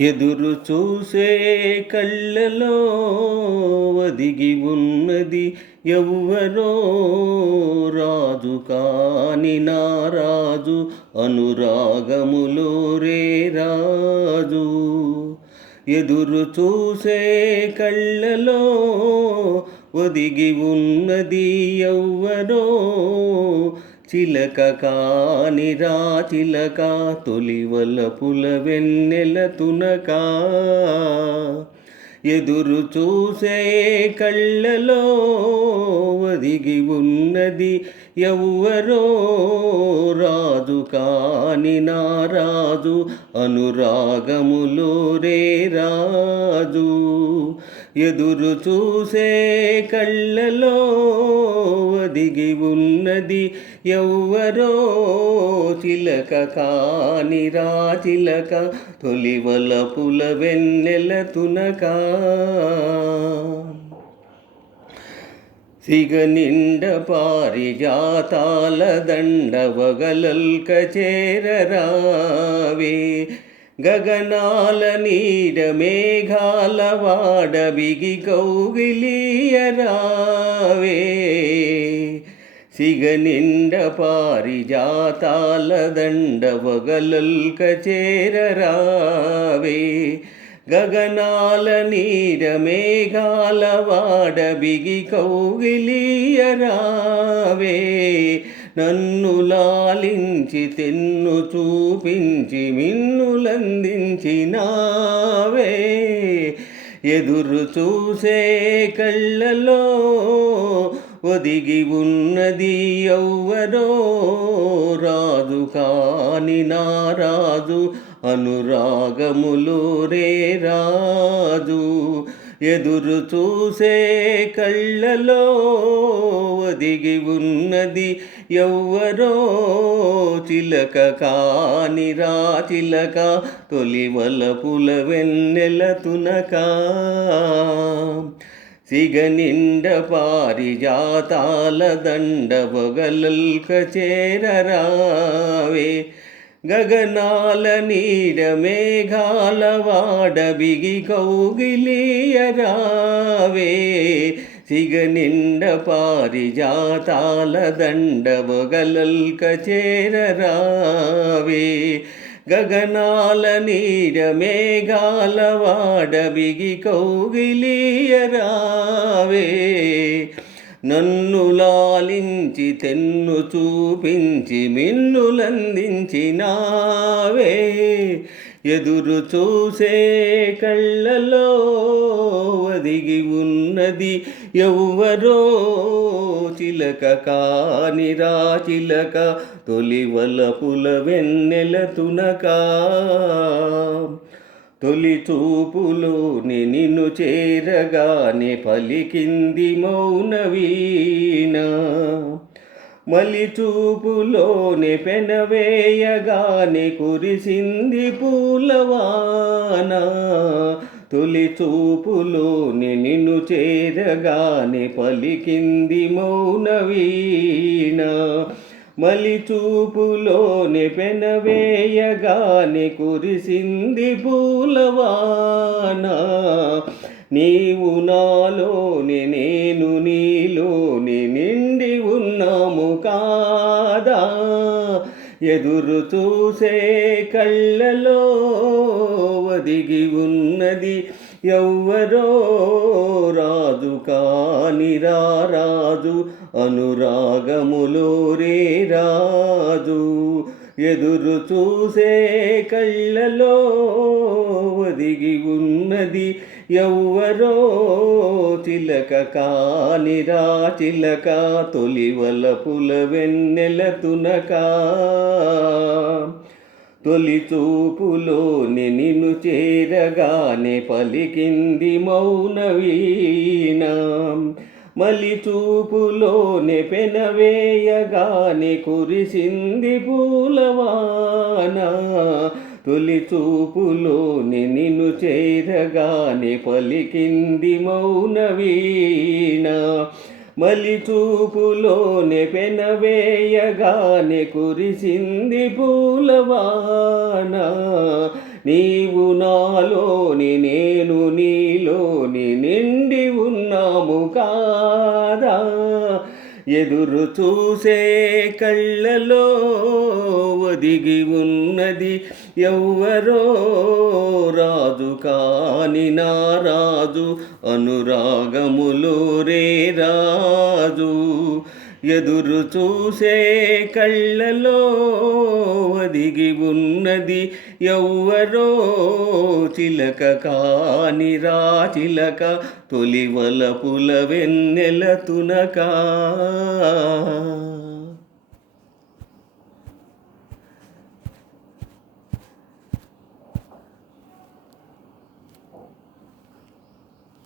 ఎదురు చూసే కళ్ళలో ఒదిగి ఉన్నది ఎవ్వరో రాజు కాని నా రాజు అనురాగములో రే రాజు. ఎదురు చూసే కళ్ళలో ఒదిగి ఉన్నది ఎవ్వరో చిలక కాని రా చిలక తొలివలపుల వెన్నెల తునక. ఎదురు చూసే కళ్ళలో ఒదిగి ఉన్నది ఎవ్వరో రాజు కాని నా రాజు అనురాగములో రే రాజు. ఎదురు చూసే కళ్ళలో ఒదిగి ఉన్నది ఎవ్వరో చిలక కాని రా చిలక తొలివలపుల వెన్నెల తునక. సిగనిండ పారిజాతాల దండవగలల్క చేరరావే గగనాల నీడ మేఘాల వాడ బిగి కౌగిలియరావే. సిగనిండ పారిజాతాల దండవగలల్క చేరరావే గగనాల నీడ మేఘాల వాడ బిగి కౌగిలియరావే. నన్ను లాలించి తెన్ను చూపించి మిన్నులందించినావే. ఎదురు చూసే కళ్ళలో ఒదిగి ఉన్నది ఎవ్వరో రాజు కాని నా రాజు అనురాగములో రే రాజు. ఎదురు చూసే కళ్ళలో ఒదిగి ఉన్నది ఎవ్వరో చిలక కాని రా చిలక తొలివలపుల వెన్నెల తునక. సిగనిండ పారిజాతాల దండవగలల్క చేరరావే గగనాల నీడ మేఘాల వాడ బిగి కౌగిలియరావే. సిగనిండ పారిజాతాల దండవగలల్క చేరరావే గగనాల నీడ మేఘాల వాడ బిగి కౌగిలియరావే. నన్ను లాలించి తెన్ను చూపించి మిన్నులందించినావే. ఎదురు చూసే కళ్ళలో ఒదిగి ఉన్నది ఎవ్వరో చిలక కాని రా చిలక తొలివలపుల వెన్నెల తునక. తొలి చూపులోని నిన్ను చేరగానే పలికింది మౌన వీణ మలి చూపులోని పెనవేయగానే కురిసింది పూలవాన. తొలి చూపులోని నిన్ను చేరగానే పలికింది మౌన వీణ మలి చూపులోని పెనవేయగానే కురిసింది పూలవాన. నీవు నాలోని నేను నీలోని నిండి ఉన్నాము కాదా. ఎదురు చూసే కళ్ళలో ఒదిగి ఉన్నది ఎవ్వరో రాజు కాని రా రాజు అనురాగములో రే రాజు. ఎదురు చూసే కళ్ళలో ఒదిగి ఉన్నది ఎవ్వరో చిలక కాని రా చిలక తొలివలపుల వెన్నెల తునక. తొలి చూపులోని నిన్ను చేరగానే పలికింది మౌన వీణ మలి చూపులోని పెనవేయగానే కురిసింది పూలవాన. తొలి చూపులోని నిన్ను చేరగానే పలికింది మౌన వీణ మలి చూపులోని పెనవేయగానే కురిసింది పూలవాన. నీవు నాలోని నేను నీలోని నిండి ఉన్నాము కాదా. ఎదురు చూసే కళ్ళలో ఒదిగి ఉన్నది ఎవ్వరో రాజు కాని నా రాజు, అనురాగములో రే రాజు. ఎదురు చూసే కళ్ళలో ఒదిగి ఉన్నది ఎవ్వరో చిలక కాని రా చిలక, తొలి వలపుల వెన్నెల తునక.